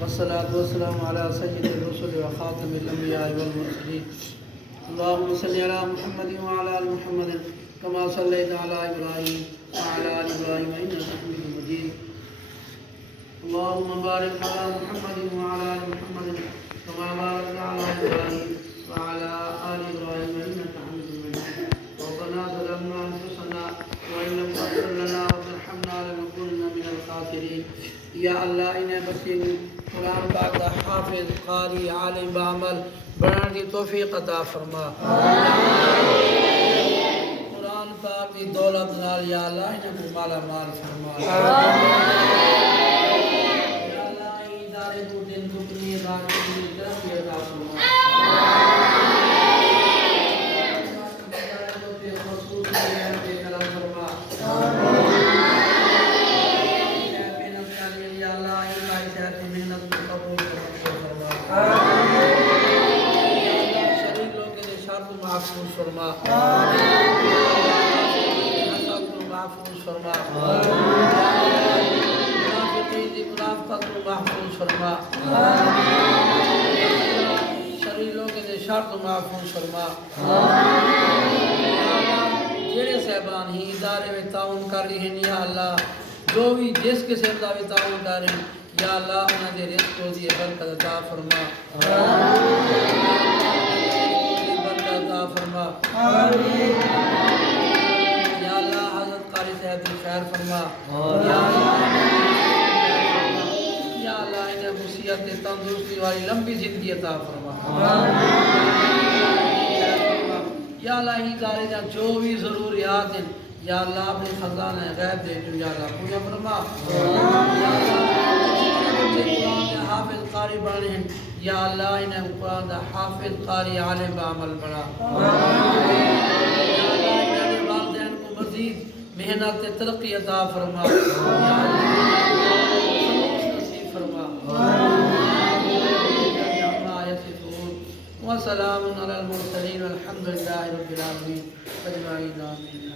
والصلاة والسلام على سيد الرسل وخاتم الأنبياء والمرسلين. اللهم صل على محمد وعلى آل محمد كما صليت على إبراهيم وعلى آل إبراهيم إنك حميد مجيد. اللهم بارك على محمد وعلى آل محمد كما باركت على إبراهيم وعلى آل إبراهيم إنك حميد مجيد. ربنا ظلمنا أنفسنا وإن لم تغفر لنا وترحمنا لنكونن من الخاسرين. یا اللہ انہیں بسیگ قرآن پاک دا حافظ قاری عالم بعمل بنان دی توفیق عطا فرما. قرآن پاک دی دولت نال یا اللہ انہیں کو مالا مال فرما. یا اللہ ادارے کو دن دکنی ادارے کو ترقی عطا فرما. محفوظ فرما. حسد کو محفوظ فرما. منافقین دی منافقت کو محفوظ فرما. شریر لوگوں کے شر کو محفوظ فرما. جڑے صاحبان ہی ادارے میں تعاون کر رہے ہیں یا اللہ جو بھی جس قسم کا بھی تعاون کر رہے ہیں یا اللہ انہاں دے رزق کو دی برکت عطا فرما. فرما. یا اللہ حضرت قاری صاحب کی خیر فرما. یا اللہ انہیں وصیت تندرستی والی لمبی زندگی عطا فرما. یا اللہ ادارے کا جو بھی ضروریات ہیں یا اللہ اپنے خزانہ غیب دے جو یا اللہ پورا فرما. قرآن کے حافظ قاری بنے ہیں یا اللہ انہیں قرآن دا حافظ قاری عالم بعمل بنا. یا اللہ انہیں والدین کو مزید محنت ترقی عطا فرما. یا اللہ نصیب فرما. وسلام علی المرسلین والحمد للہ رب العالمین اجمعین. آمین.